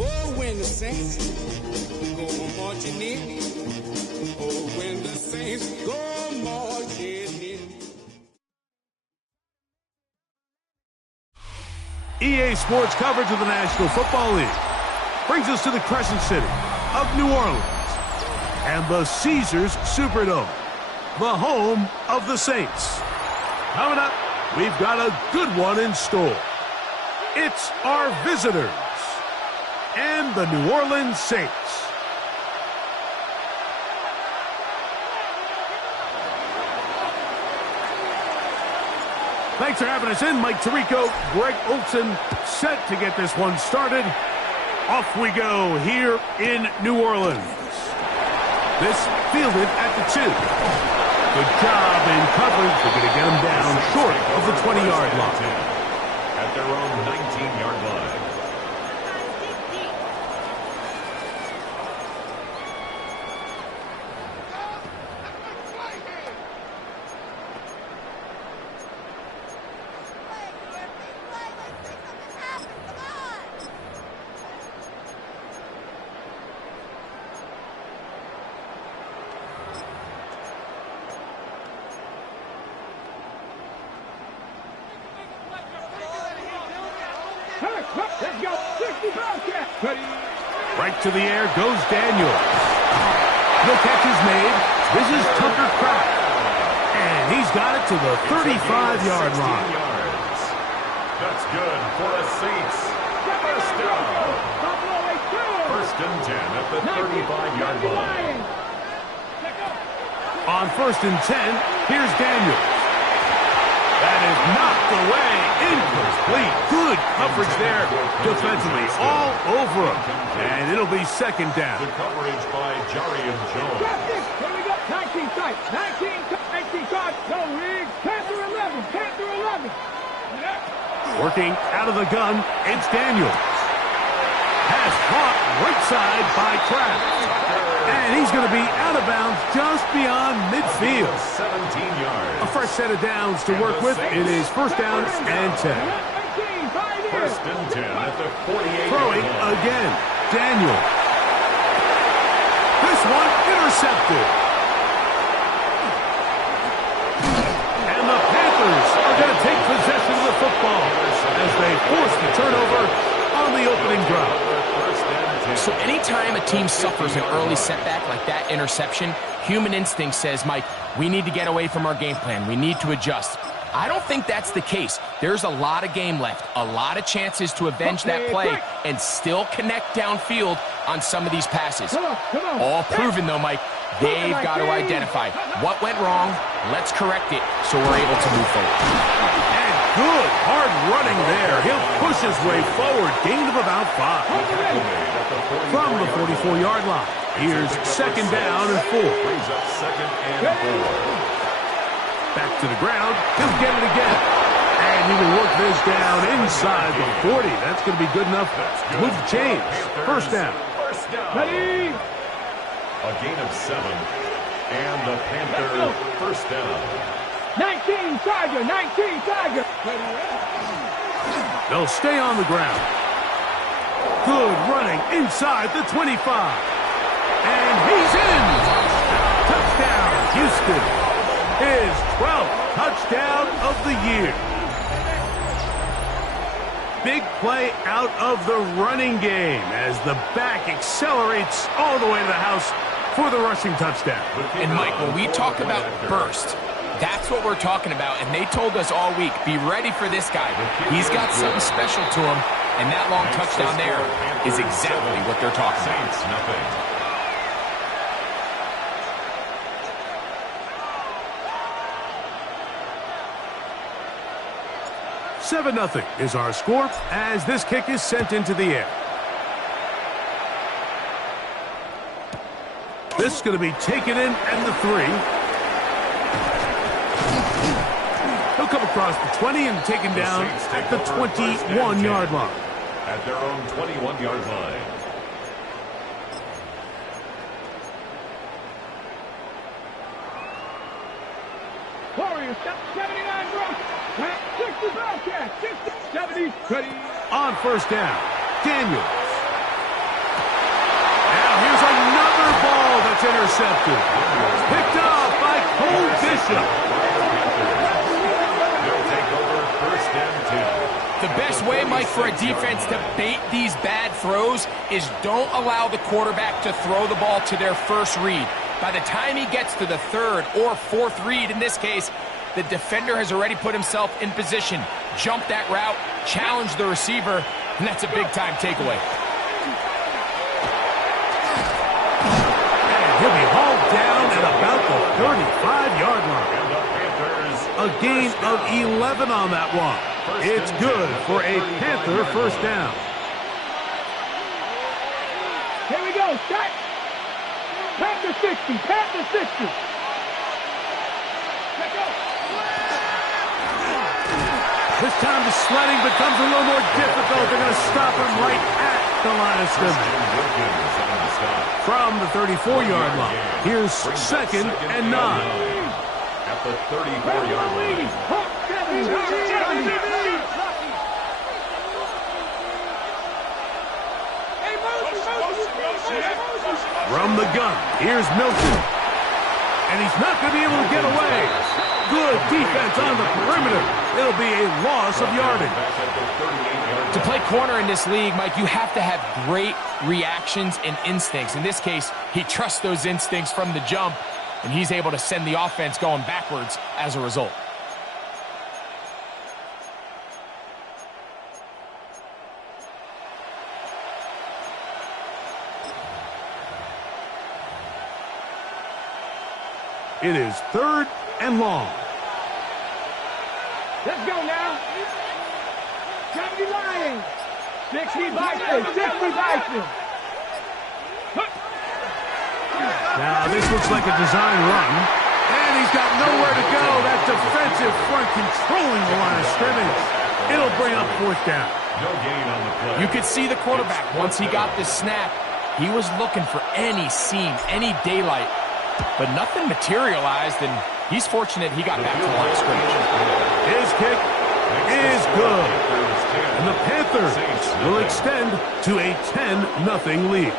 Oh, when the saints go marching in. Oh, when the saints go marching in. EA Sports coverage of the National Football League brings us to the Crescent City of New Orleans and the Caesars Superdome, the home of the Saints. Coming up, we've got a good one in store. It's our visitors and the New Orleans Saints. Thanks for having us in. Mike Tirico, Greg Olsen, set to get this one started. Off we go here in New Orleans. This fielded at the 2. Good job in coverage. They're going to get them down short of the 20-yard line. At their own 19-yard line. Right to the air goes Daniels. No catch is made. This is Tucker Kraft. And he's got it to the 35-yard line. That's good for the Saints. First down. First and 10 at the 35-yard line. On first and 10, here's Daniels. That is knocked away. Incomplete. Good coverage there defensively. All over him. And it'll be second down. The coverage by Jarian Jones. Here we go. 19 tight. 19 tight. Go, Riggs. Panther 11. Panther 11. Working out of the gun, it's Daniels. Has caught right side by Kraft. And he's going to be out of bounds just beyond midfield. 17 yards. A fresh set of downs to work with. It is first down and 10. First and 10 at the 48. Throwing again. Daniel. This one intercepted. And the Panthers are going to take possession of the football as they force the turnover on the opening drive. So anytime a team suffers an early setback like that interception, human instinct says, Mike, we need to get away from our game plan. We need to adjust. I don't think that's the case. There's a lot of game left, a lot of chances to avenge that play and still connect downfield on some of these passes. All proven, though, Mike. They've got to identify what went wrong. Let's correct it so we're able to move forward. And good hard running there. He'll push his way forward. Gain of about 5. From the 44-yard line, here's second down and 4. Brings up second and 4. Back to the ground. He'll get it again. And he will work this down inside the 40. That's going to be good enough to move the chains. First down. First down. Ready? A gain of 7. And the Panther first down. 19 Tiger. 19 Tiger. They'll stay on the ground. Good running inside the 25. And he's in. Touchdown, Houston. His 12th touchdown of the year. Big play out of the running game as the back accelerates all the way to the house for the rushing touchdown. And, Mike, when we talk about burst, that's what we're talking about. And they told us all week, be ready for this guy. He's got something special to him. And that long touchdown there is exactly what they're talking about. Saints, nothing. Seven 0 is our score as this kick is sent into the air. This is going to be taken in at the 3. He'll come across the 20 and taken down at the 21-yard line. At their own 21-yard line. Warriors, 79 broke. 60 Bobcat. 60, 70, 20. On first down, Daniels. Now here's another ball that's intercepted. Picked off by Cole Bishop. They'll take over first and 10. The best way, Mike, for a defense to bait these bad throws is don't allow the quarterback to throw the ball to their first read. By the time he gets to the third or fourth read, in this case, the defender has already put himself in position, jump that route, challenge the receiver, and that's a big-time takeaway. And he'll be hauled down at about the 35-yard line. And the Panthers A gain of 11 on that one. It's good for a Panther first down. Here we go. Shot. Panther 60. Panther 60. Let's go. This time the sledding becomes a little more difficult. They're going to stop him right at the line of scrimmage. Wilkins on the stop. From the 34-yard line, here's second and 9. At the 34-yard line. From the gun, here's Milton. And he's not going to be able to get away. Good defense on the perimeter. It'll be a loss of yardage. To play corner in this league, Mike, you have to have great reactions and instincts. In this case, he trusts those instincts from the jump, and he's able to send the offense going backwards as a result. It is 3rd and long. Let's go now. 70 Lions. 60 Vikings. 60 Vikings. Now, this looks like a design run. And he's got nowhere to go. That defensive front controlling the line of scrimmage. It'll bring up 4th down. No gain on the play. You could see the quarterback, once he got this snap, he was looking for any seam, any daylight. But nothing materialized, and he's fortunate he got back to the line of scrimmage. His kick is good. And the Panthers will extend to a 10-0 lead.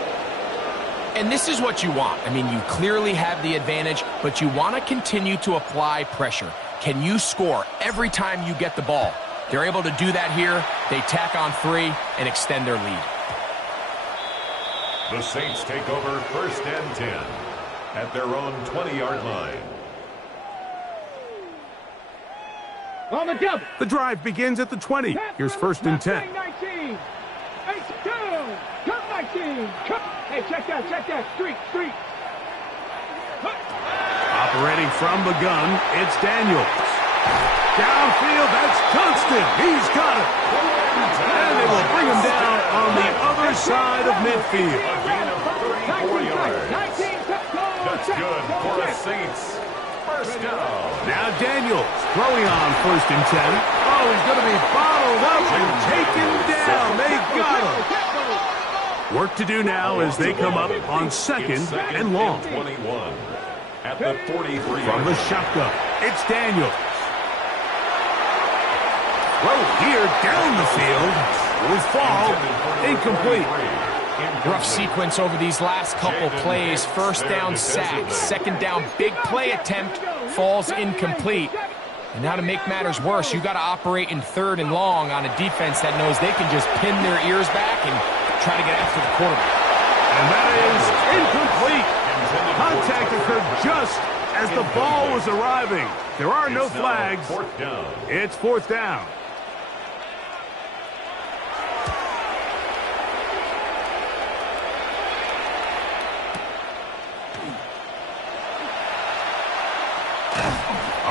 And this is what you want. I mean, you clearly have the advantage, but you want to continue to apply pressure. Can you score every time you get the ball? They're able to do that here. They tack on 3 and extend their lead. The Saints take over 1st and 10 at their own 20-yard line. On the double. The drive begins at the 20. Here's 1st and 10. 19. 8-2. Come 19. Come. Hey, check that. Street. Operating from the gun, it's Daniels. Downfield, that's Johnston. He's got it. And they will bring him down on the other side of midfield. A gain of 34 yards. That's good for the Saints. 1st down. Now Daniels throwing on 1st and 10. Oh, he's going to be bottled up and taken down. They got him. Work to do now as they come up on 2nd and long. 21 at the 43. From the shotgun, it's Daniels. Throw here down the field. Will fall. Incomplete. Rough sequence over these last couple plays. 1st down sack. 2nd down big play attempt. Falls incomplete. And now to make matters worse, you got to operate in 3rd and long on a defense that knows they can just pin their ears back and try to get after the quarterback. And that is incomplete. Contact occurred just as the ball was arriving. There are no flags. 4th down. It's 4th down.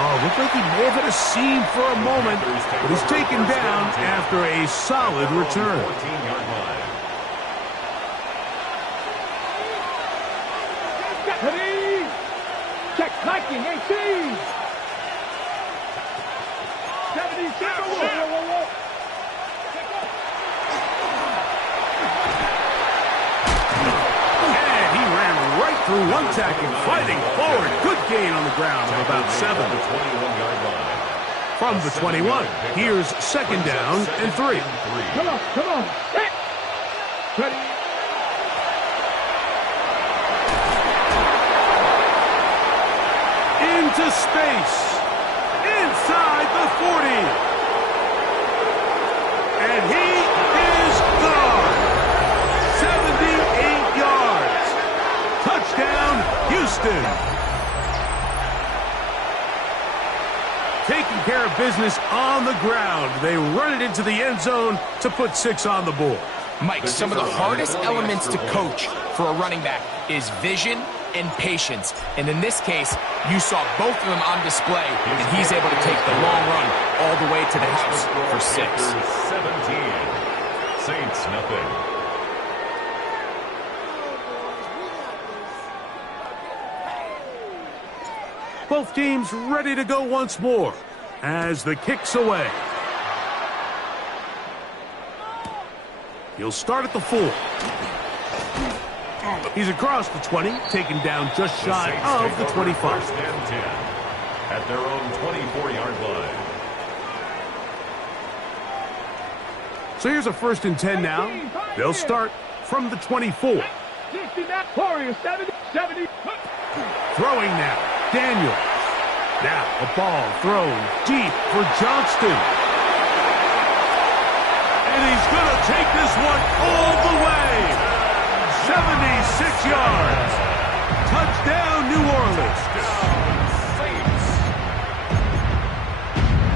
Oh, looked like he may have hit a seam for a moment, but he's taken down after a solid return. 14-yard line. Ready? Check Viking 18. 77. Whoa. And he ran right through one tackle, fighting forward. Good gain on the ground of about 7. The 21-yard line. From the 21, here's 2nd down and 3. Come on. Hey. Ready? Into space. Inside the 40. And he is gone. 78 yards. Touchdown, Houston. Taking care of business on the ground. They run it into the end zone to put 6 on the board. Mike, some of the hardest elements to coach for a running back is vision and patience. And in this case, you saw both of them on display, and he's able to take the long run all the way to the house for 6. 17. Saints nothing. Both teams ready to go once more as the kick's away. He'll start at the 4. He's across the 20, taken down just shy of the 25. 1st and 10 at their own 24-yard line. So here's a 1st and 10 now. They'll start from the 24. 69. Warriors 70. Throwing now, Daniels. Now a ball thrown deep for Johnston. And he's going to take this one all the way. 76 yards. Touchdown, New Orleans.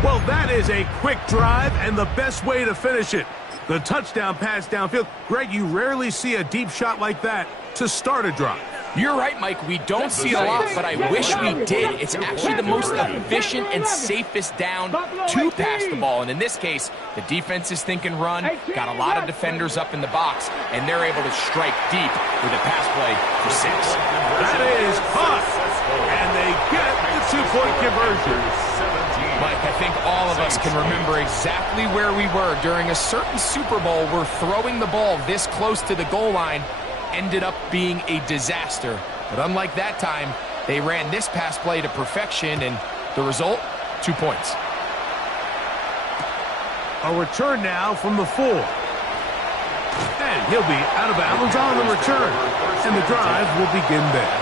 Well, that is a quick drive and the best way to finish it. The touchdown pass downfield. Greg, you rarely see a deep shot like that to start a drive. You're right, Mike. We don't see it a lot, but I wish we did. It's actually the most efficient and safest down to pass the ball. And in this case, the defense is thinking run, got a lot of defenders up in the box, and they're able to strike deep with a pass play for 6. That is hot, and they get the 2-point conversion. Mike, I think all of us can remember exactly where we were during a certain Super Bowl where throwing the ball this close to the goal line ended up being a disaster. But unlike that time, they ran this pass play to perfection, and the result, 2 points. A return now from the 4. And he'll be out of bounds on the return. And the drive will begin there.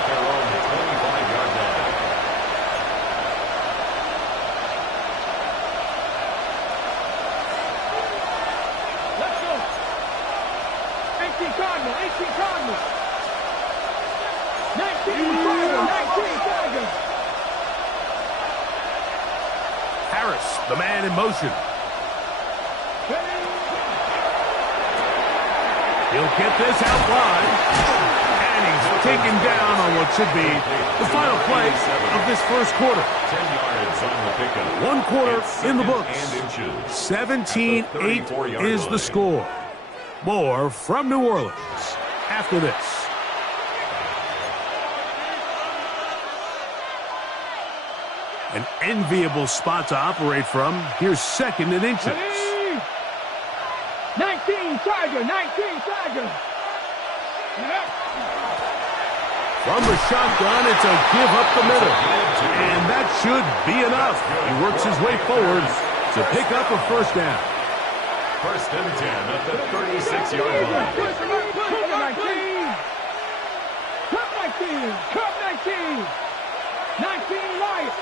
Harris, the man in motion. He'll get this out wide. And he's taken down on what should be the final play of this first quarter. 10 yards on the pickup. 1 quarter in the books. 17-8 is the score. More from New Orleans after this. An enviable spot to operate from. Here's 2nd and inches. 19 Tiger, 19 Tiger. From the shotgun, it's a give up the middle. And that should be enough. He works his way forward to pick up a first down. 1st and 10 at the 36-yard line. Cup 19, Cup 19. 19 right.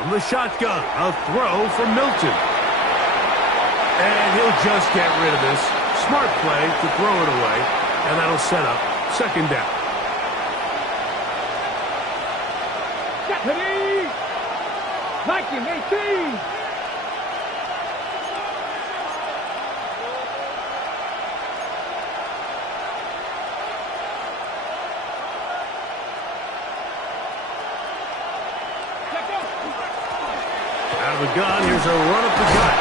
From the shotgun, a throw from Milton. And he'll just get rid of this. Smart play to throw it away. And that'll set up 2nd down. Deputy! Viking 18! Out of the gun, here's a run up the gut.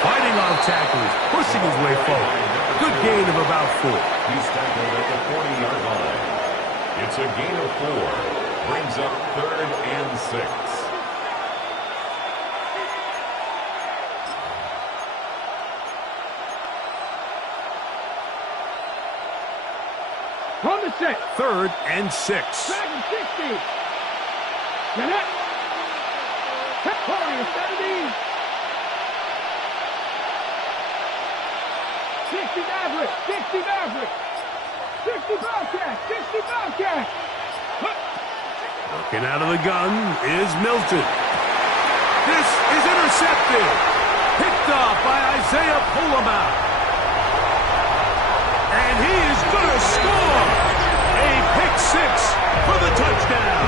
Fighting off tackles, pushing his way forward. Good gain of about 4. He's tackled at the 40-yard line. It's a gain of 4. Brings up 3rd and 6. From the 6. 3rd and 6. Dragon 60. Jeanette. 70. 60 Maverick. 60 Maverick. 60 Bobcat. 60 Bobcat. Working out of the gun is Milton. This is intercepted. Picked off by Isaiah Pulamath. And he is going to score. A pick 6 for the touchdown.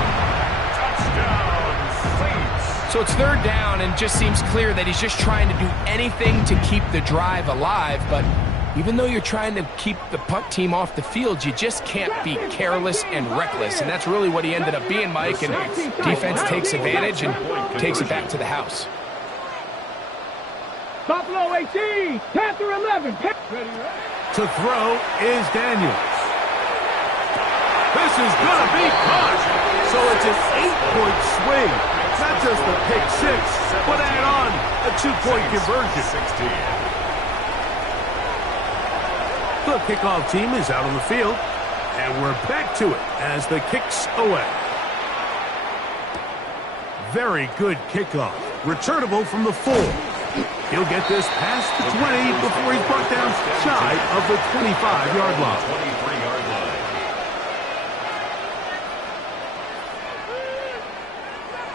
Touchdown, Saints. So it's 3rd down, and just seems clear that he's just trying to do anything to keep the drive alive. But even though you're trying to keep the punt team off the field, you just can't be careless and reckless. And that's really what he ended up being, Mike. And defense takes advantage and takes it back to the house. Buffalo 18. Panther 11. To throw is Daniels. This is going to be caught. So it's an 8-point swing. Not just a pick 6, but add on a 2-point conversion. 16. The kickoff team is out on the field, and we're back to it as the kick's away. Very good kickoff. Returnable from the 4. He'll get this past the 20 before he's brought down shy of the 25-yard line. 23-yard line.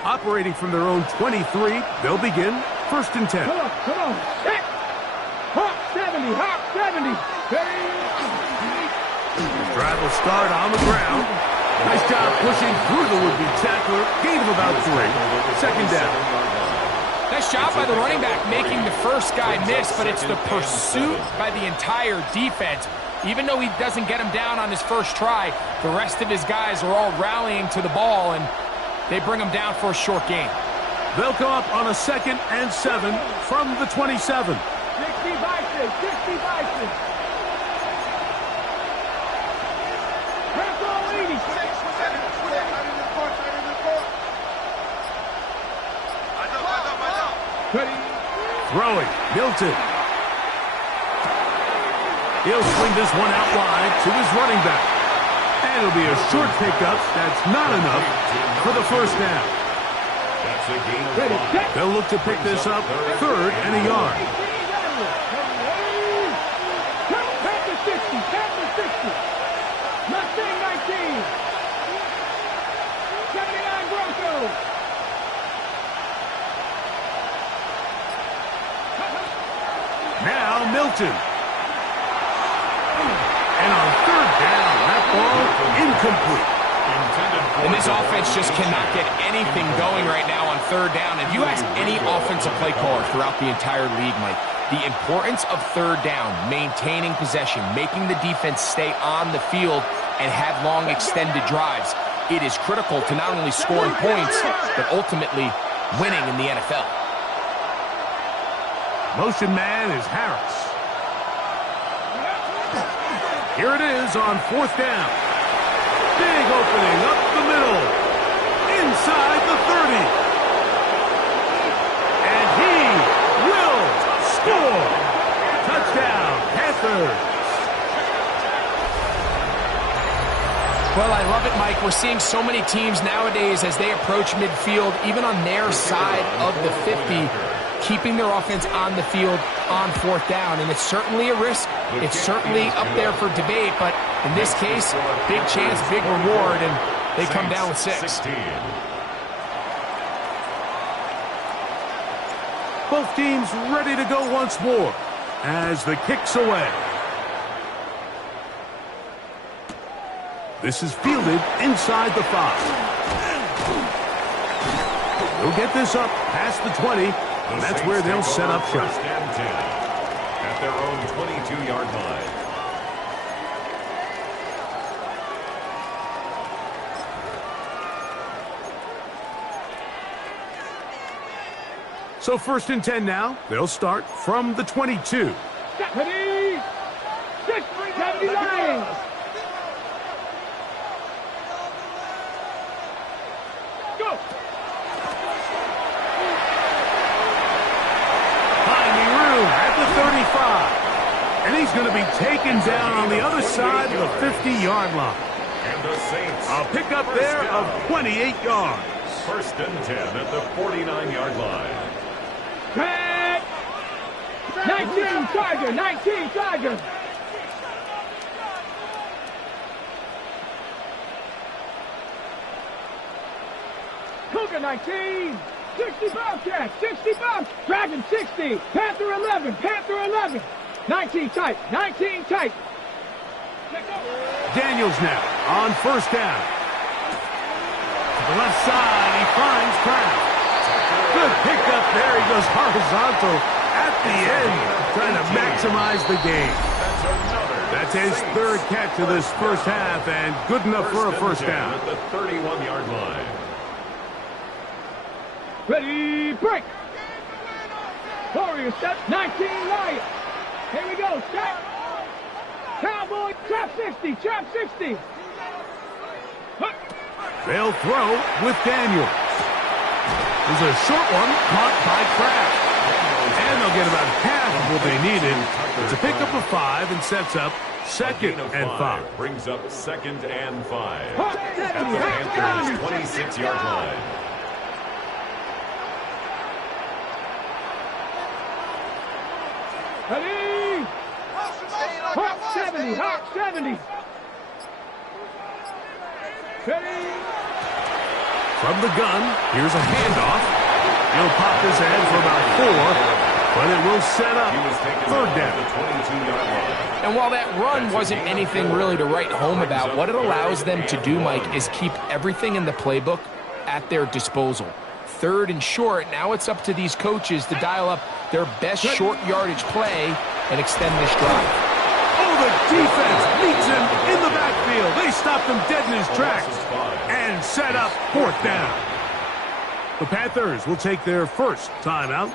Operating from their own 23, they'll begin 1st and 10. Come on. Hit. Hawk 70. Hawk 70. Drive will start on the ground. Nice job pushing through the would-be tackler. Gain of about 3. 2nd down. Nice job by the running back making the first guy miss, but it's the pursuit by the entire defense. Even though he doesn't get him down on his first try, the rest of his guys are all rallying to the ball, and they bring him down for a short gain. They'll come up on a 2nd and 7 from the 27. 60 Bison, 60 Bison. Press all 80. Throwing, Milton. He'll swing this one out wide to his running back. And it'll be a short pickup. That's not enough for the first down. That's a gain of 5. They'll look to pick this up 3rd and a yard. Panther 60, Panther 60. Mustang 19. 79 Broncos. Now Milton. And on 3rd down, that ball incomplete. And this offense just cannot get anything going right now on 3rd down. If you ask any offensive play caller throughout the entire league, Mike, the importance of 3rd down, maintaining possession, making the defense stay on the field and have long extended drives, it is critical to not only scoring points, but ultimately winning in the NFL. Motion man is Harris. Here it is on 4th down. Big opening up the middle. Inside the 30. And he will score. Touchdown, Panthers. Well, I love it, Mike. We're seeing so many teams nowadays as they approach midfield, even on their side of the 50, keeping their offense on the field on 4th down. And it's certainly a risk. It's certainly up there for debate, but in this case, big chance, big reward, and they come down with 6. 16. Both teams ready to go once more as the kick's away. This is fielded inside the 5. They'll get this up past the 20, and that's where they'll set up shop. 1st and 10 at their own 22-yard line. So 1st and 10 now. They'll start from the 22. Ready? 79. Go. Finding room at the 35. And he's going to be taken down on the other side of the 50-yard line. And the Saints. A pickup there of 28 yards. 1st and 10 at the 49-yard line. 19 Tiger, 19 Tiger. Cougar 19, 60 Bobcat, 60 Bob, Dragon 60, Panther 11, Panther 11, 19 tight, 19 tight. Daniels now on 1st down. To the left side, he finds Kraft. Good pickup there. He goes horizontal at the end, trying to maximize the game. That's his 3rd catch of this first half, and good enough for a 1st down. At the 31-yard line. Ready, break. Warrior set, 19 Lions. Here we go, set. Cowboy, trap 60, trap 60. They'll throw with Daniels. There's a short one caught by Kraft. And they'll get about half of what they needed. It's a pickup of 5 and sets up 2nd and 5. Brings up 2nd and 5. At the Panthers' 26-yard line. Ready? Hawk 70, Hawk 70. Ready? From the gun, here's a handoff. He'll pop this ahead for about 4, but it will set up 3rd down. The 22-yard line. And while that run wasn't anything really to write home about, what it allows them to do, Mike, is keep everything in the playbook at their disposal. 3rd and short. Now it's up to these coaches to dial up their best short yardage play and extend this drive. Oh, the defense meets him in the backfield. They stopped him dead in his tracks and set up 4th down. The Panthers will take their first timeout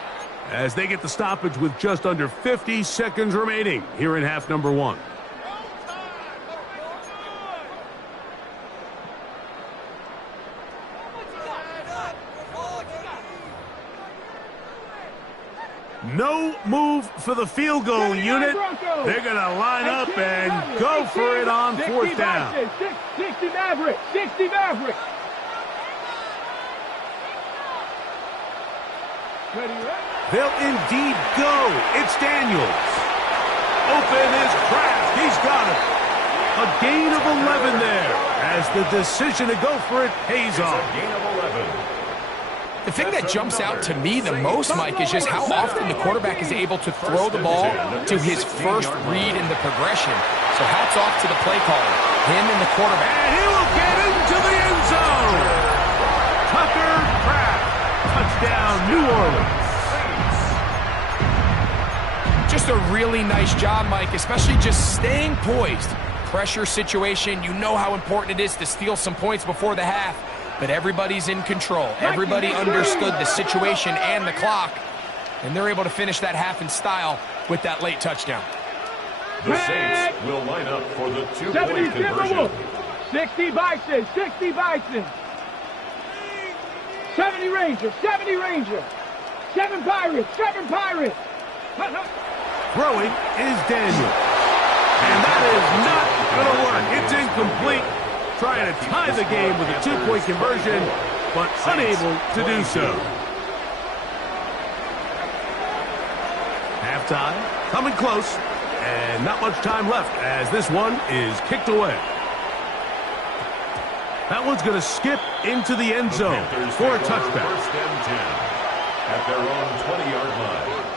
as they get the stoppage with just under 50 seconds remaining here in half number 1. No move for the field goal unit. They're going to line up and go for it on 4th down. 60 Maverick, 60 Maverick. They'll indeed go. It's Daniels. Open is Kraft. He's got it. A gain of 11 there as the decision to go for it pays off. A gain of 11. The thing that jumps out to me the most, Mike, is just how often the quarterback is able to throw the ball to his first read in the progression. So hats off to the play caller, him and the quarterback. And he will get into the end zone. Tucker Kraft. Touchdown, New Orleans. Just a really nice job, Mike, especially just staying poised. Pressure situation, you know how important it is to steal some points before the half. But everybody's in control. Everybody understood the situation and the clock. And they're able to finish that half in style with that late touchdown. The Saints will line up for the 2-point conversion. 60 Bison, 60 Bison. 70 Rangers, 70 Rangers. 7 Pirates, 7 Pirates. Throwing is Daniel. And that is not going to work. It's incomplete. Trying to tie the game with a 2-point conversion, but unable to do so. Halftime, coming close, and not much time left as this one is kicked away. That one's going to skip into the end zone for a touchback. 1st and 10 at their own 20-yard line.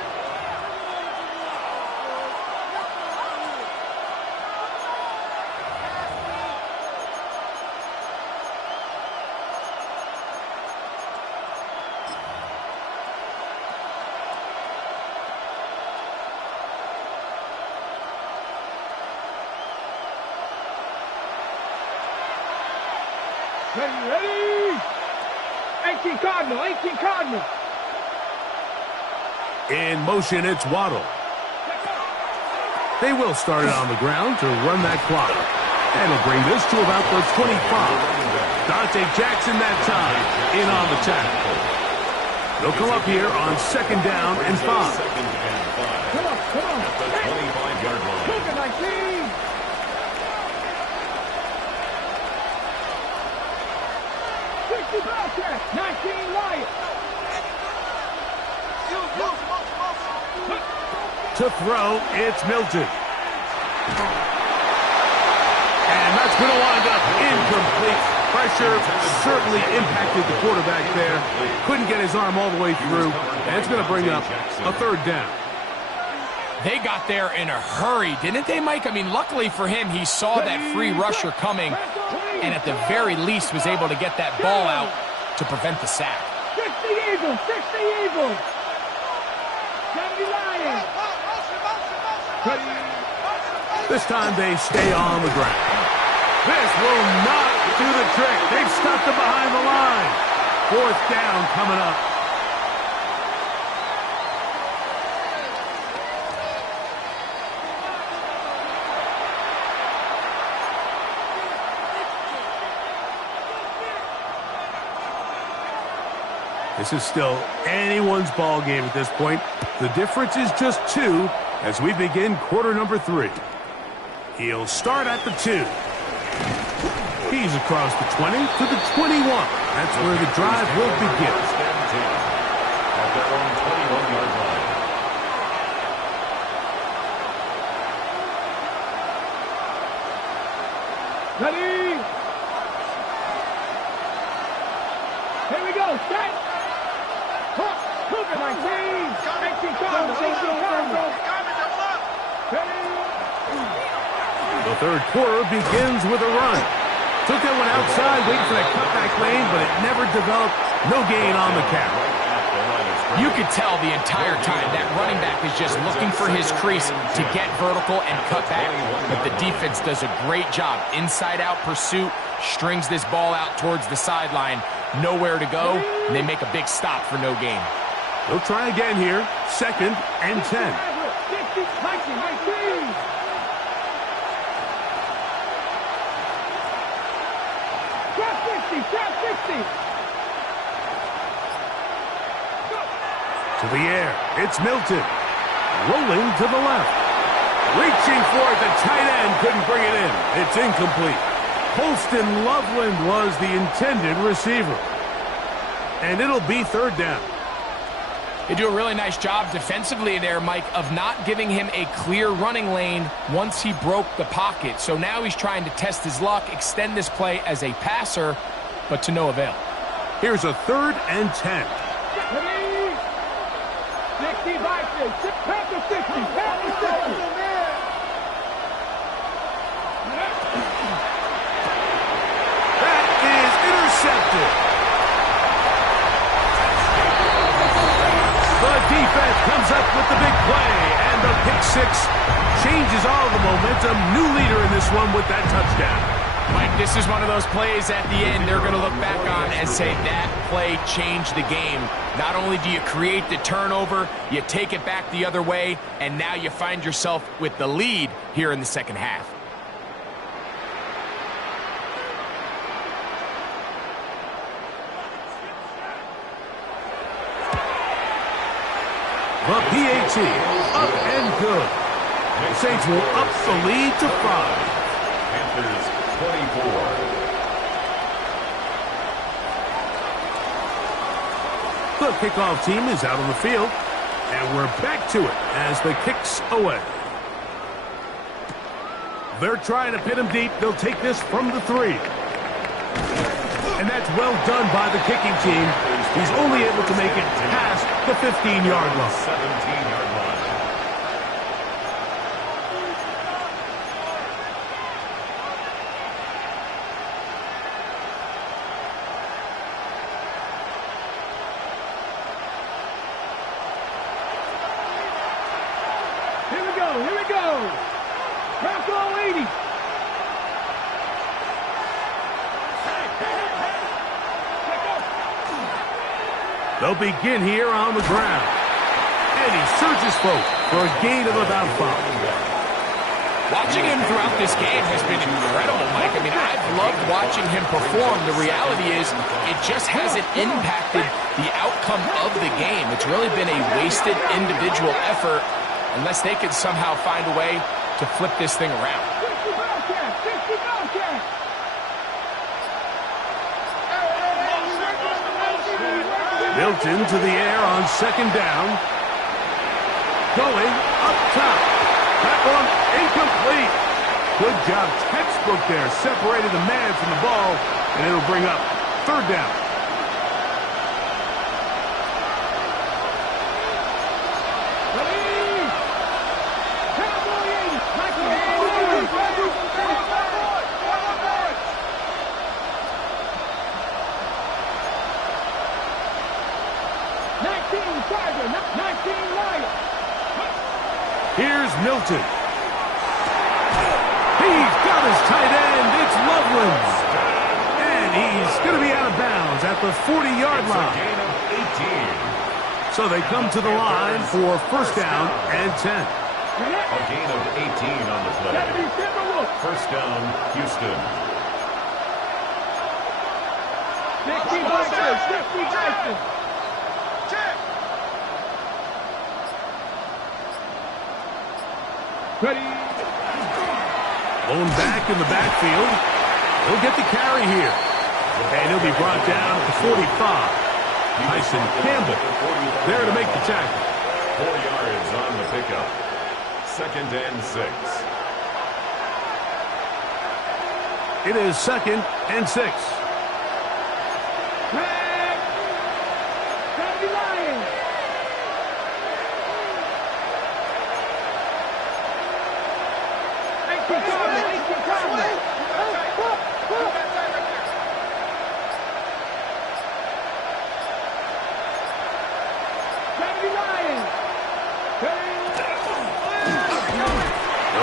Ready? 18 Cardinal, 18 Cardinal. In motion, it's Waddle. They will start it on the ground to run that clock. And will bring this to about the 25. Dante Jackson that time in on the tackle. They'll come up here on 2nd down and 5. Come on. At the 25-yard line. Cougar 19. Bobcat, 19 Lions. To throw, it's Milton. And that's going to wind up incomplete. Pressure certainly impacted the quarterback there. Couldn't get his arm all the way through. And it's going to bring up a 3rd down. They got there in a hurry, didn't they, Mike? I mean, luckily for him, he saw that free rusher coming and at the very least was able to get that ball out to prevent the sack. 60 Eagles, 60 Eagles. 70 Lions. This time they stay on the ground. This will not do the trick. They've stopped him behind the line. 4th down coming up. This is still anyone's ball game at this point. The difference is just 2 as we begin quarter number 3. He'll start at the 2. He's across the 20 to the 21. That's where the drive will begin. 1st and 10 at their own 21-yard line. Ready? Here we go, set. Cougar 19. 18 Cardinal, 18 Cardinal. Ready? The 3rd quarter begins with a run. Took that one outside, waiting for that cutback lane, but it never developed No gain on the carry. You could tell the entire time that running back is just looking for his crease to get vertical and cut back. But the defense does a great job. Inside-out pursuit, strings this ball out towards the sideline. Nowhere to go, and they make a big stop for no gain. They'll try again here. 2nd and 10. To the air, it's Milton. Rolling to the left. Reaching for it, the tight end couldn't bring it in. It's incomplete. Holston Loveland was the intended receiver. And it'll be 3rd down. They do a really nice job defensively there, Mike, of not giving him a clear running lane once he broke the pocket. So now he's trying to test his luck, extend this play as a passer, but to no avail. Here's a 3rd and 10. 60 Vikings, Panther 60, Panther 60. That is intercepted. The defense comes up with the big play, and the pick 6 changes all the momentum. New leader in this one with that touchdown. Mike, this is one of those plays at the end they're going to look back on and say that play changed the game. Not only do you create the turnover, you take it back the other way, and now you find yourself with the lead here in the second half. The PAT, up and good. The Saints will up the lead to 5. Panthers 24. The kickoff team is out on the field, and we're back to it as the kick's away. They're trying to pin him deep. They'll take this from the 3. And that's well done by the kicking team. He's only able to make it past the 15-yard line. 17-yard line. Here we go. Bronco 80. They'll begin here on the ground. And he surges forward for a gain of about 5. Watching him throughout this game has been incredible, Mike. I mean, I've loved watching him perform. The reality is it just hasn't impacted the outcome of the game. It's really been a wasted individual effort unless they can somehow find a way to flip this thing around. 60 Bobcats, 60 Bobcats. Milton to the air on 2nd down. Going up top. That one incomplete. Good job, textbook there. Separated the man from the ball, and it'll bring up 3rd down. Here's Milton. He's got his tight end. It's Loveland. And he's going to be out of bounds at the 40-yard line. Gain of 18. So they come to the line for 1st down and 10. A gain of 18 on the play. 1st down, Houston. 60 Vikings, 60 Vikings. Ready. Blown back in the backfield. He'll get the carry here. And he'll be brought down to 45. Tyson Campbell there to make the tackle. 4 yards on the pickup. 2nd and 6. It is 2nd and 6.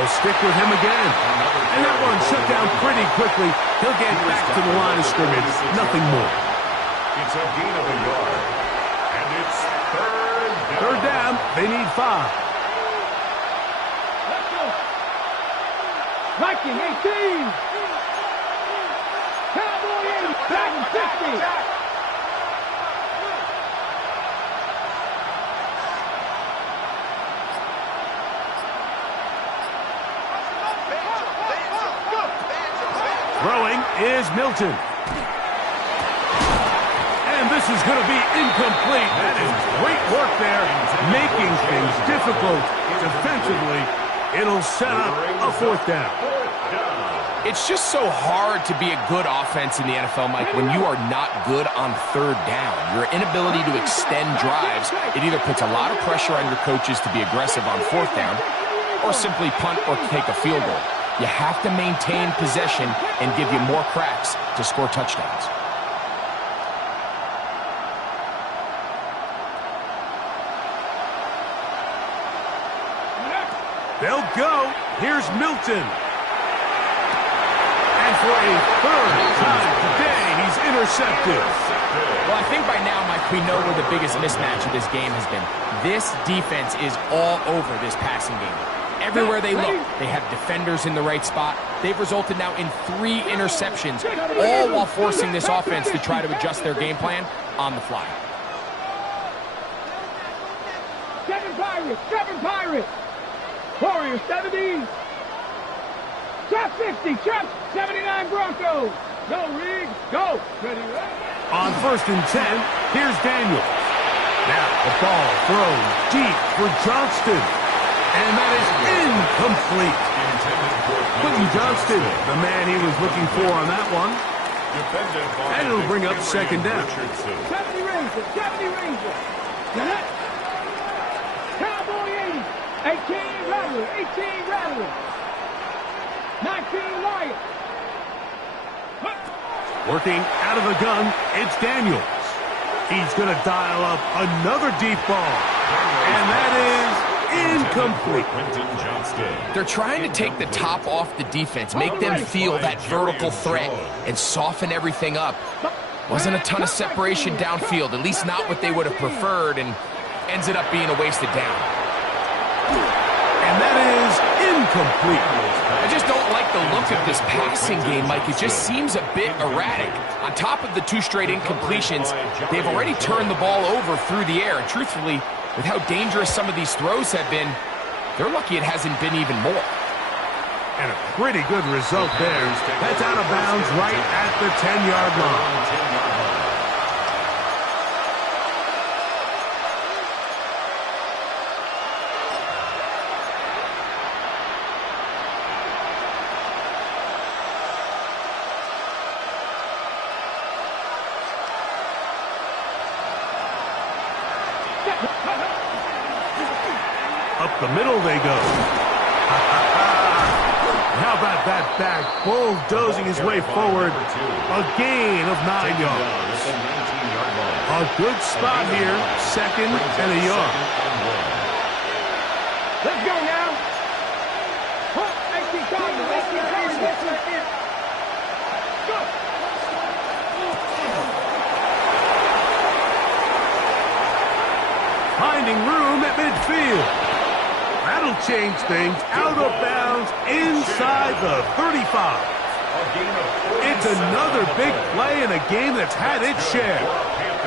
They'll stick with him again. And that one shut down pretty quickly. He'll get back to the line of scrimmage. Nothing more. It's a gain of a yard. And it's third down. Third down. They need 5. Let's go. Viking 18. Cowboy 80. Dragon 60. Throwing is Milton. And this is going to be incomplete. That is great work there, making things difficult defensively. It'll set up a 4th down. It's just so hard to be a good offense in the NFL, Mike, when you are not good on 3rd down. Your inability to extend drives, it either puts a lot of pressure on your coaches to be aggressive on 4th down or simply punt or take a field goal. You have to maintain possession and give you more cracks to score touchdowns. They'll go. Here's Milton. And for a 3rd time today, he's intercepted. Well, I think by now, Mike, we know where the biggest mismatch of this game has been. This defense is all over this passing game. Everywhere they look, they have defenders in the right spot. They've resulted now in 3 interceptions, all while forcing this offense to try to adjust their game plan on the fly. 7 Pirates, 7 Pirates. Warriors 70. Trap 60, Trap 79 Broncos. Go, Riggs, go. Ready, ready. On 1st and 10, here's Daniels. Now the ball thrown deep for Johnston. And that is incomplete. Quentin Johnston, the man he was looking for on that one. And it'll bring up 2nd down. 70 Rangers, 70 Rangers. Cowboy 80. 18 Rattler, 18 Rattler. 19 Lions. Working out of the gun, it's Daniels. He's going to dial up another deep ball. And that is incomplete. They're trying to take the top off the defense, make them feel that vertical threat, and soften everything up. Wasn't a ton of separation downfield, at least not what they would have preferred, and ends it up being a wasted down. And that is incomplete. I just don't like the look of this passing game, Mike. It just seems a bit erratic. On top of the 2 straight incompletions, they've already turned the ball over through the air, and truthfully, with how dangerous some of these throws have been, they're lucky it hasn't been even more. And a pretty good result there. That's out of bounds right at the 10-yard line. Up the middle they go. How about that back bulldozing his way forward? A gain of 9 yards. A good spot here. 2nd and a yard. Let's go now. 18 Cardinals, 18 Cardinals. Go. Finding room at midfield. That'll change things. Out of bounds inside the 35. It's another big play in a game that's had its share.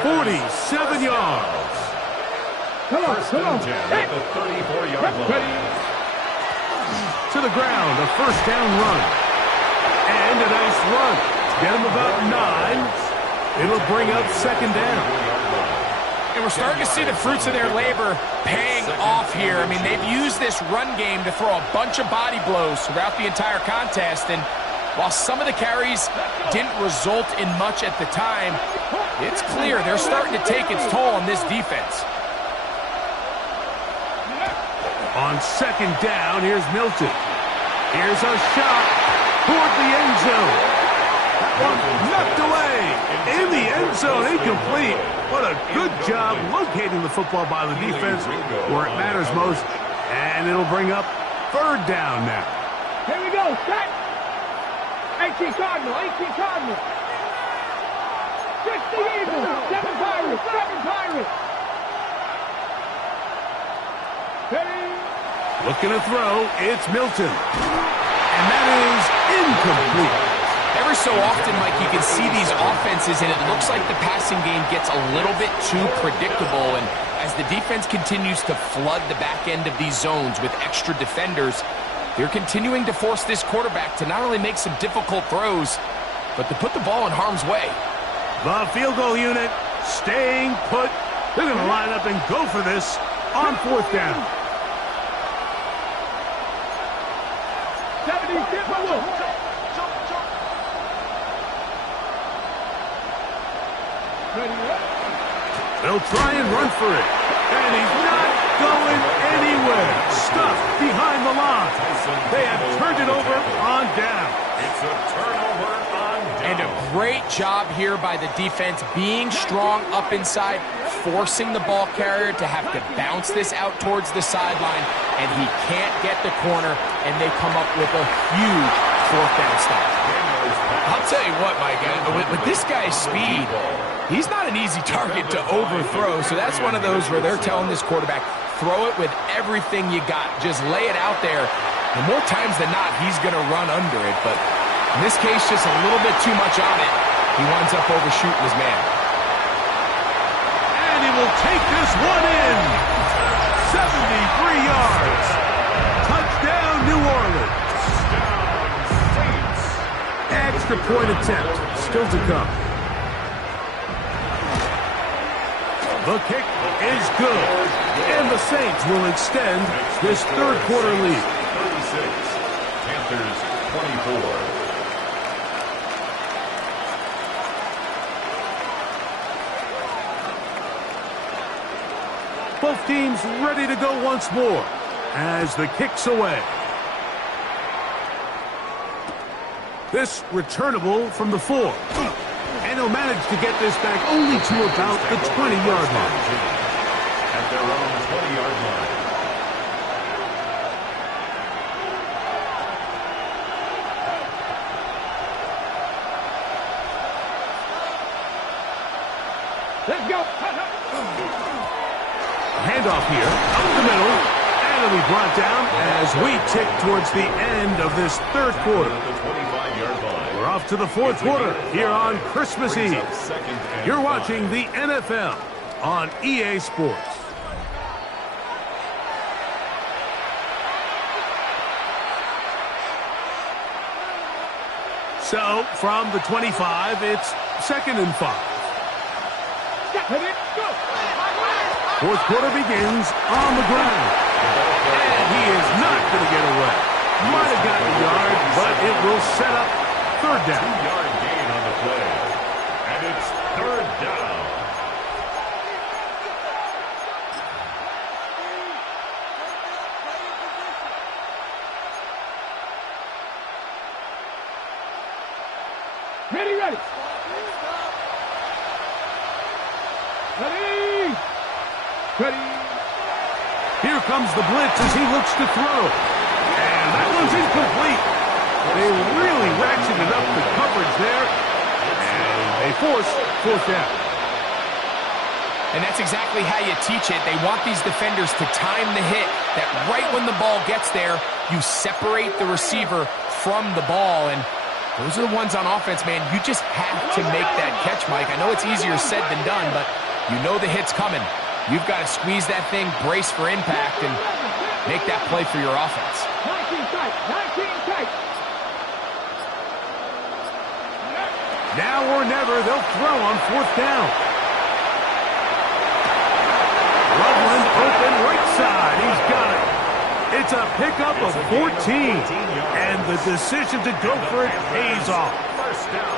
47 yards. Come on, come on. At the 34-yard line. To the ground, a 1st down run. And a nice run. Get him about 9. It'll bring up 2nd down. And we're starting to see the fruits of their labor paying off here. I mean, they've used this run game to throw a bunch of body blows throughout the entire contest. And while some of the carries didn't result in much at the time, it's clear they're starting to take its toll on this defense. On 2nd down, here's Milton. Here's a shot toward the end zone. That one knocked away. In the end zone, incomplete. What a good job locating the football by the defense where it matters most. And it'll bring up third down now. Here we go, set. 18 Cardinal, 18 Cardinal. 60 Eagles, 7 Pirates, 7 Pirates. Ready? Looking to throw, it's Milton. And that is incomplete. Every so often, Mike, you can see these offenses, and it looks like the passing game gets a little bit too predictable. And as the defense continues to flood the back end of these zones with extra defenders, they're continuing to force this quarterback to not only make some difficult throws, but to put the ball in harm's way. The field goal unit staying put. They're going to line up and go for this on fourth down. 70 Timberwolves. They'll try and run for it. And he's not going anywhere. Stuffed behind the line. They have turned it over on down. It's a turnover on down. And a great job here by the defense, being strong up inside, forcing the ball carrier to have to bounce this out towards the sideline, and he can't get the corner, and they come up with a huge fourth down stop. I'll tell you what, Mike, with this guy's speed, he's not an easy target to overthrow, so that's one of those where they're telling this quarterback, throw it with everything you got. Just lay it out there. And more times than not, he's going to run under it, but in this case, just a little bit too much on it. He winds up overshooting his man. And he will take this one in. 73 yards. Touchdown, New Orleans. Extra point attempt still to come. The kick is good. And the Saints will extend this third quarter lead. 36. Panthers 24. Both teams ready to go once more as the kick's away. This returnable from the 4. And he'll manage to get this back only to about the 20-yard line. At their own 20-yard line. Let's go. Handoff here, up the middle, and it'll be brought down as we tick towards the end of this third quarter. We're off to the fourth quarter here on Christmas Eve. You're watching the NFL on EA Sports. So, from the 25, it's 2nd and 5. Fourth quarter begins on the ground. And he is not going to get away. Might have gotten a yard, but it will set up third down. 2-yard gain on the play. And it's third down. Ready, ready. Ready. Ready. Here comes the blitz as he looks to throw. And that one's incomplete. They really ratcheted up the coverage there. And they force fourth down. And that's exactly how you teach it. They want these defenders to time the hit, that right when the ball gets there, you separate the receiver from the ball. And those are the ones on offense, man. You just have to make that catch, Mike. I know it's easier said than done, but you know the hit's coming. You've got to squeeze that thing, brace for impact, and make that play for your offense. 19 tight, 19 tight. Now or never, they'll throw on fourth down. Loveland open right side. He's got it. It's a pickup of 14. And the decision to go for it pays off. First down.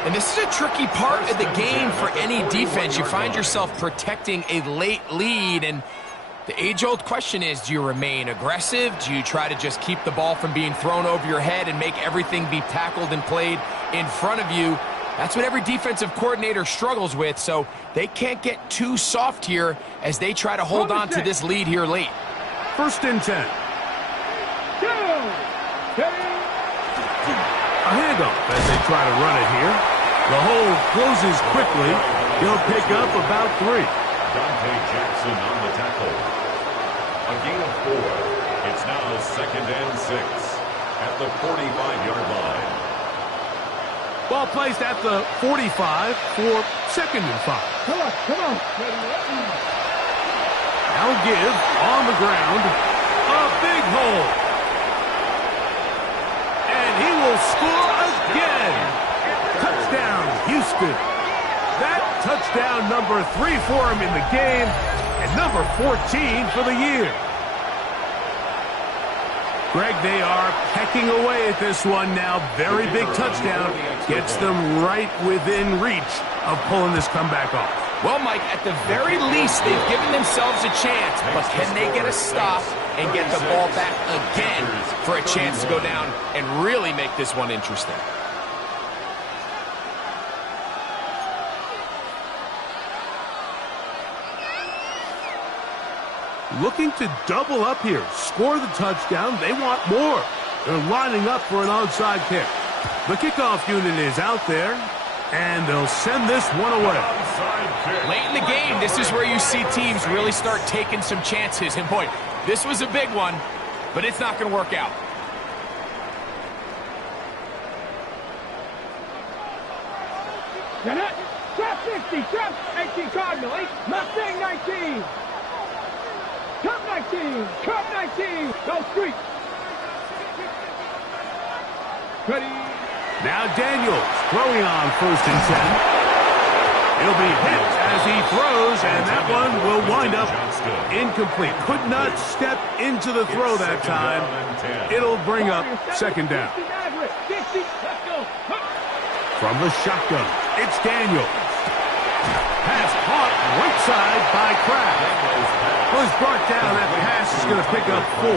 And this is a tricky part of the game for any defense. You find yourself protecting a late lead, and the age-old question is, do you remain aggressive? Do you try to just keep the ball from being thrown over your head and make everything be tackled and played in front of you? That's what every defensive coordinator struggles with, so they can't get too soft here as they try to hold on to this lead here late. 1st and 10. Go. A handoff as they try to run it here. The hole closes quickly. He'll pick up about 3. Dante Jackson on the tackle. A gain of 4. It's now 2nd and 6 at the 45-yard line. Ball placed at the 45 for 2nd and 5. Come on. Now give on the ground. A big hole. And he will score again. Touchdown, Houston. That touchdown number 3 for him in the game and number 14 for the year. Greg, they are pecking away at this one now. Very big touchdown. Gets them right within reach of pulling this comeback off. Well, Mike, at the very least, they've given themselves a chance. But can they get a stop and get the ball back again for a chance to go down and really make this one interesting? Looking to double up here. Score the touchdown. They want more. They're lining up for an onside kick. The kickoff unit is out there, and they'll send this one away. Late in the game, this is where you see teams really start taking some chances. And boy, this was a big one, but it's not going to work out. Trap 60, trap 18 Cardinal, 8, Mustang 19. Cup 19, Cup 19, go street. Ready. Now Daniels throwing on 1st and 10. He'll be hit as he throws, and that one will wind up incomplete. Could not step into the throw that time. It'll bring up 2nd down. From the shotgun, it's Daniels. Pass caught right side by Kraft. Was brought down. That pass is going to pick up 4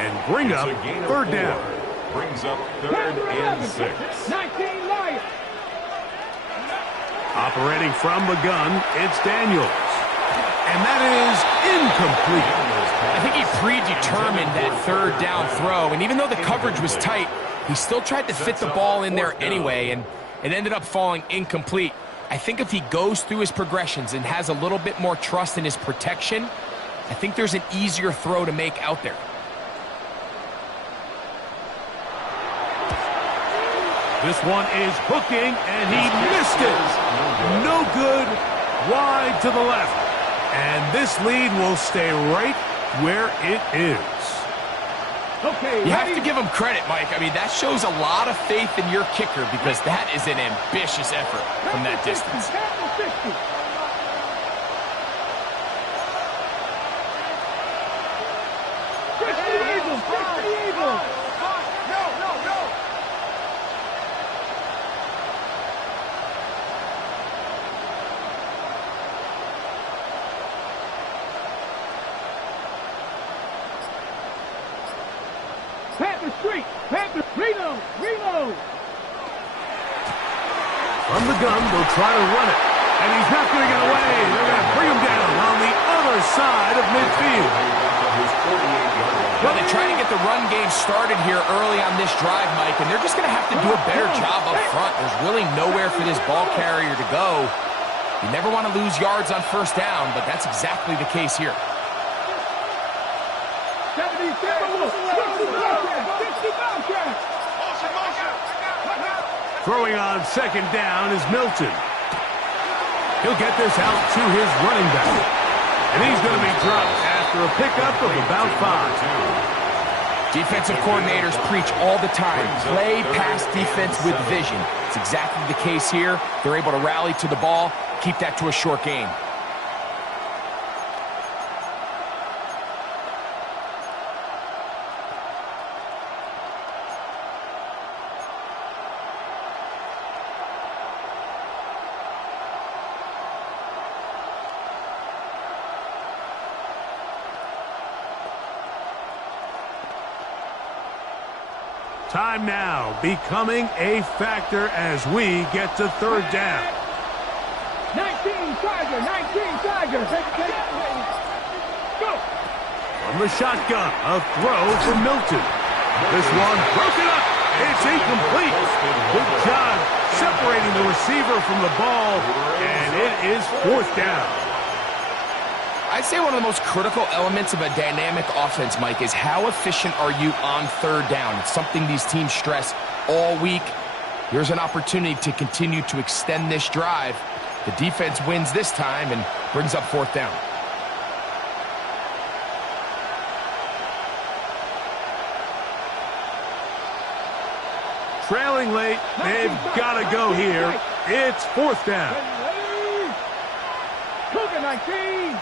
and bring up 3rd down. Brings up 3rd and 6. 19 Lions. Operating from the gun, it's Daniels. And that is incomplete. I think he predetermined that 3rd down throw, and even though the coverage was tight, he still tried to fit the ball in there anyway, and it ended up falling incomplete. I think if he goes through his progressions and has a little bit more trust in his protection, I think there's an easier throw to make out there. This one is hooking, and he missed it. No good, wide to the left. And this lead will stay right where it is. Okay, you have to give him credit, Mike. I mean, that shows a lot of faith in your kicker because that is an ambitious effort from that distance. Panther Street, Panther, reload. From the gun, they'll try to run it. And he's not going to get away. They're going to bring him down on the other side of midfield. Well, they try to get the run game started here early on this drive, Mike, and they're just going to have to do a better job up front. There's really nowhere for this ball carrier to go. You never want to lose yards on 1st down, but that's exactly the case here. Throwing on 2nd down is Milton. He'll get this out to his running back. And he's going to be dropped after a pickup of about 5. Defensive coordinators preach all the time. Play pass defense with vision. It's exactly the case here. They're able to rally to the ball, keep that to a short game. Time now becoming a factor as we get to 3rd down. 19 Tiger. Go. From the shotgun, a throw for Milton. This one broken up. It's incomplete. Good job separating the receiver from the ball, and it is 4th down. I'd say one of the most critical elements of a dynamic offense, Mike, is how efficient are you on 3rd down. It's something these teams stress all week. Here's an opportunity to continue to extend this drive. The defense wins this time and brings up 4th down. Trailing late, they've got to go here. It's 4th down. Cougar 19.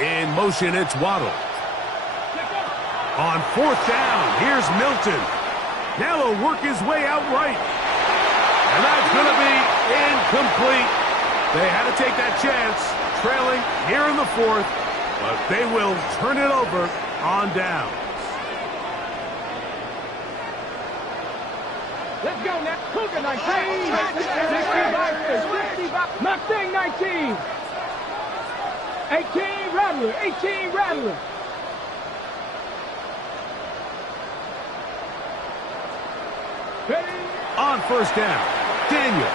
In motion, it's Waddle. On 4th down, here's Milton. Now he'll work his way out right. And that's going to be incomplete. They had to take that chance, trailing here in the 4th, but they will turn it over on down. Let's go now. Cougar 19. Mustang 19. 18 Rattler. 18 Rattler. On 1st down, Daniels.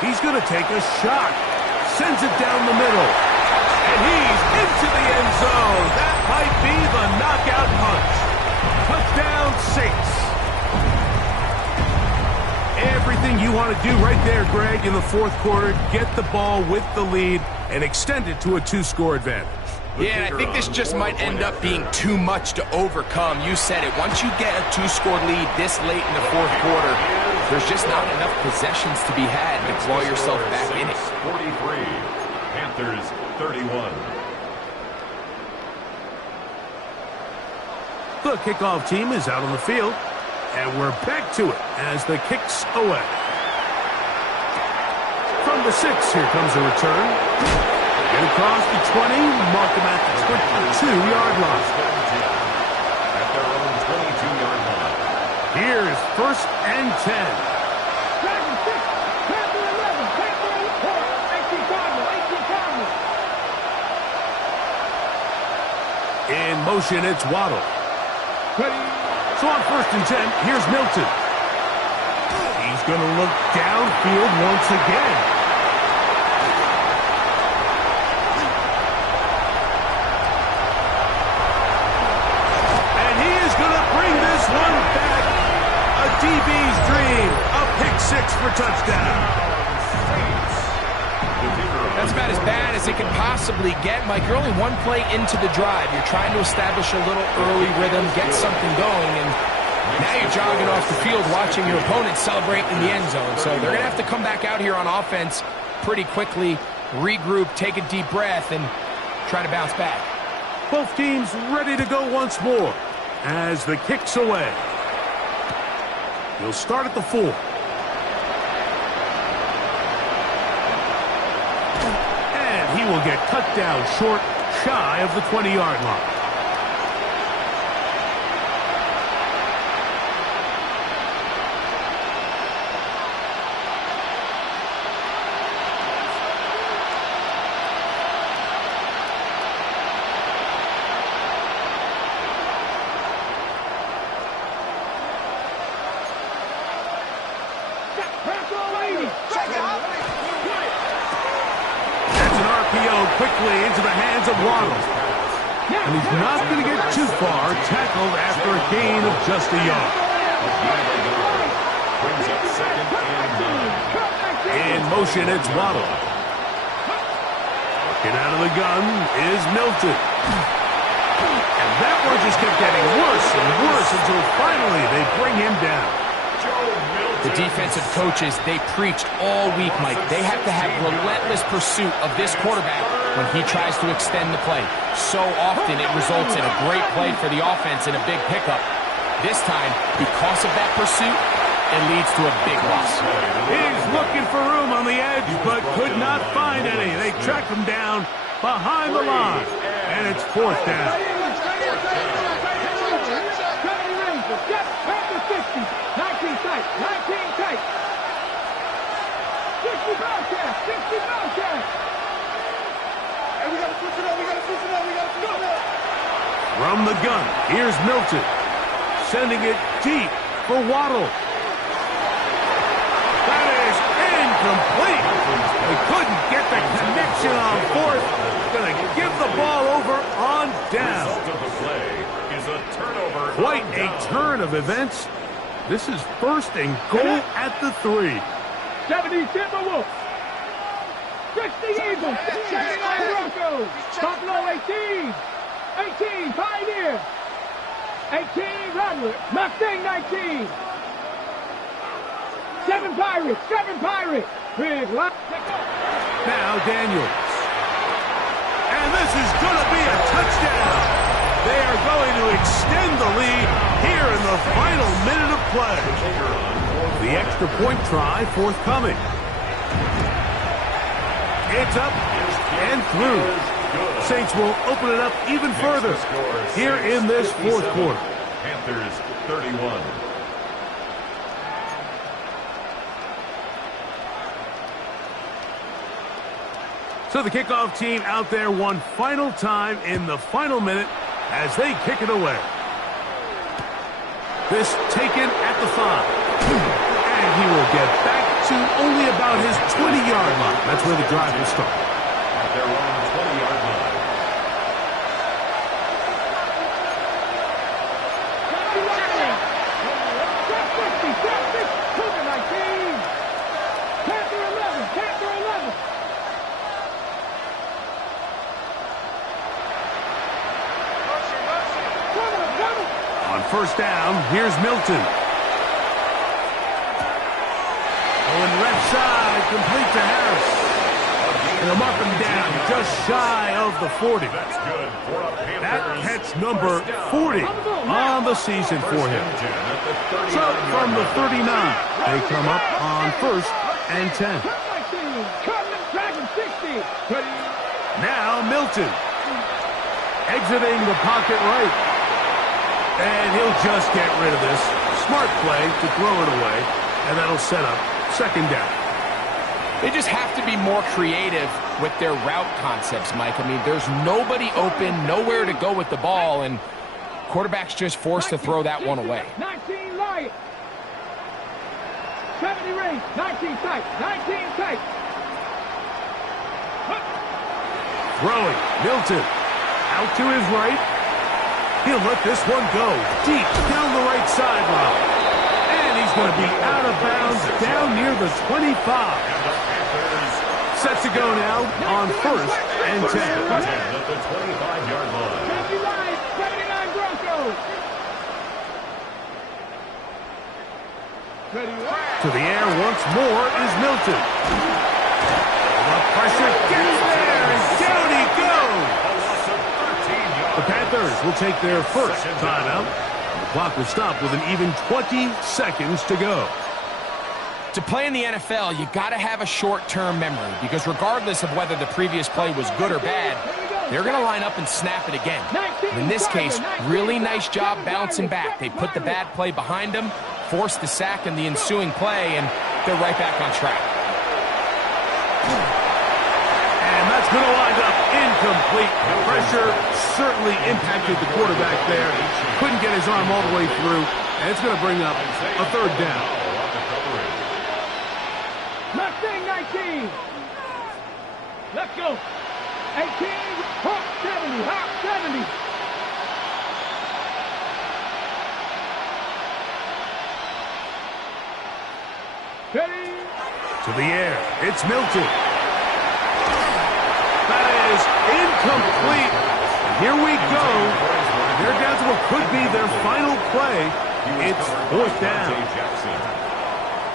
He's going to take a shot. Sends it down the middle. And he's into the end zone. That might be the knockout punch. Touchdown, Saints. Everything you want to do right there, Greg, in the 4th quarter. Get the ball with the lead and extend it to a 2-score advantage. Yeah, and I think this just might end up being too much to overcome. You said it. Once you get a 2-score lead this late in the 4th quarter, there's just not enough possessions to be had to claw yourself back in it. 43, Panthers 31. The kickoff team is out on the field, and we're back to it as the kick's away. From the 6, here comes a return. Get across the 20, mark them at the 22-yard line. At their own 22-yard line. Here's 1st and 10. Dragon 6. Panther 11. Panther 18 Cardinal. 18 Cardinal. In motion, it's Waddle. So on 1st and 10, here's Milton. He's going to look downfield once again. DB's dream, a pick 6 for touchdown. That's about as bad as it can possibly get, Mike. You're only 1 play into the drive. You're trying to establish a little early rhythm, get something going, and now you're jogging off the field watching your opponent celebrate in the end zone. So they're going to have to come back out here on offense pretty quickly, regroup, take a deep breath, and try to bounce back. Both teams ready to go once more as the kick's away. He'll start at the 4. And he will get cut down short, shy of the 20-yard line. Quickly into the hands of Waddle. And he's not going to get too far, tackled after a gain of just a yard. Brings up 2nd and 9. In motion, it's Waddle. Looking out of the gun is Milton. And that one just kept getting worse and worse until finally they bring him down. The defensive coaches, they preached all week, Mike. They have to have relentless pursuit of this quarterback when he tries to extend the play. So often it results in a great play for the offense and a big pickup. This time, because of that pursuit, it leads to a big loss. He's looking for room on the edge, but could not find any. They track him down behind the line, and it's 4th down. 19 tight. 19 tight. 60 Bobcats. 60 Bobcats. Hey, we got to switch it up. We got to switch it up. We got to switch it up. From the gun, here's Milton. Sending it deep for Waddle. That is incomplete. They couldn't get the connection on fourth. Going to give the ball over on down. Result of the play is a turnover. Quite a turn of events. This is first and goal at the 3. 70 Timberwolves. 60 Eagles. 79 Broncos. Buffalo 18. 18 Pioneers. 18 Rattlers. Mustang 19. 7 Pirates. 7 Pirates. Big lock. Now Daniels. And this is going to be a touchdown. They are going to extend the lead here in the final minute of play. The extra point try forthcoming. It's up and through. Saints will open it up even further here in this fourth quarter. Panthers 31. So the kickoff team out there one final time in the final minute as they kick it away. This taken at the 5. And he will get back to only about his 20-yard line. That's where the drive will start. At their own 20-yard line. Cougar 19. Panther 11. Panther 11. On first down, here's Milton. Going left side, complete to Harris. They'll mark him down just shy of the 40. That's good for a Panthers. That catch number 40 on the season for him. So from the 39, they come up on first and 10. Dragon 60. Now Milton. Exiting the pocket right. And he'll just get rid of this. Smart play to throw it away. And that'll set up second down. They just have to be more creative with their route concepts, Mike. I mean, there's nobody open, nowhere to go with the ball, and quarterback's just forced to throw that one away. 19 Lions. 70 range. 19 tight. 19 tight. Throwing. Milton. Out to his right. He'll let this one go deep down the right sideline. And he's going to be out of bounds down near the 25. Set to go now on first and 10. At the 25-yard line. 79 Broncos. To the air once more is Milton. The pressure gets there, and down he goes. The Panthers will take their first timeout. The clock will stop with an even 20 seconds to go. To play in the NFL, you got to have a short-term memory because regardless of whether the previous play was good or bad, they're going to line up and snap it again. In this case, really nice job bouncing back. They put the bad play behind them, forced the sack in the ensuing play, and they're right back on track. And that's going to wind up incomplete. Pressure certainly impacted the quarterback there. Couldn't get his arm all the way through, and it's going to bring up a third down. Mustang 19. Let's go. 18. Hawk 70. Hawk 70. Ready. To the air. It's Milton. That is incomplete. Here we go. They're down to what could be their final play. It's fourth down.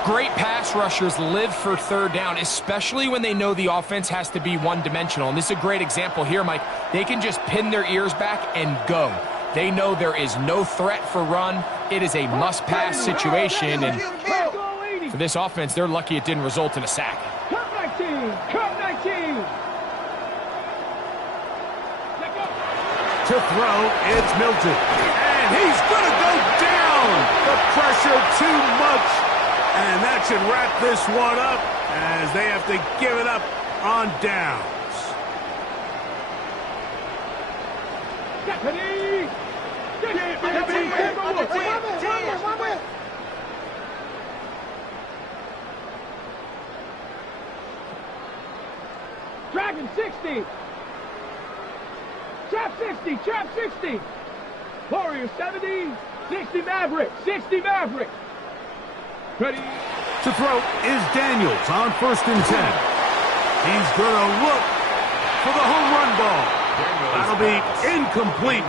Great pass rushers live for third down, especially when they know the offense has to be one-dimensional. And this is a great example here, Mike. They can just pin their ears back and go. They know there is no threat for run. It is a must-pass situation. And for this offense, they're lucky it didn't result in a sack. Cup 19. Cup 19. To throw, it's Milton. And he's going to go down. The pressure too much. And that should wrap this one up as they have to give it up on downs. Deputy. Dragon 60. Trap 60. Trap 60. Warrior 70. 60 Maverick. 60 Maverick. Ready. To throw is Daniels on 1st and 10. He's going to look for the home run ball. That'll be incomplete.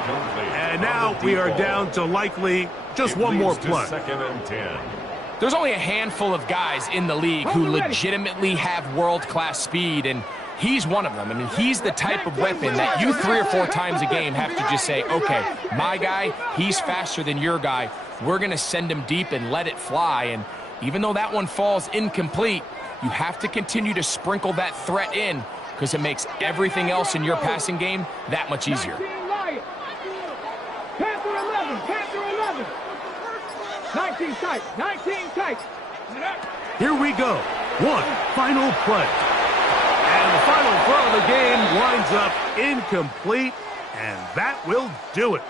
And now we are down to likely just one more play. 2nd and 10. There's only a handful of guys in the league who legitimately have world-class speed, and he's one of them. I mean, he's the type of weapon that you 3 or 4 times a game have to just say, okay, my guy, he's faster than your guy. We're going to send him deep and let it fly. And even though that one falls incomplete, you have to continue to sprinkle that threat in because it makes everything else in your passing game that much easier. Panther 11, Panther 11. 19 tight, 19 tight. Here we go. One final play. And the final throw of the game winds up incomplete, and that will do it.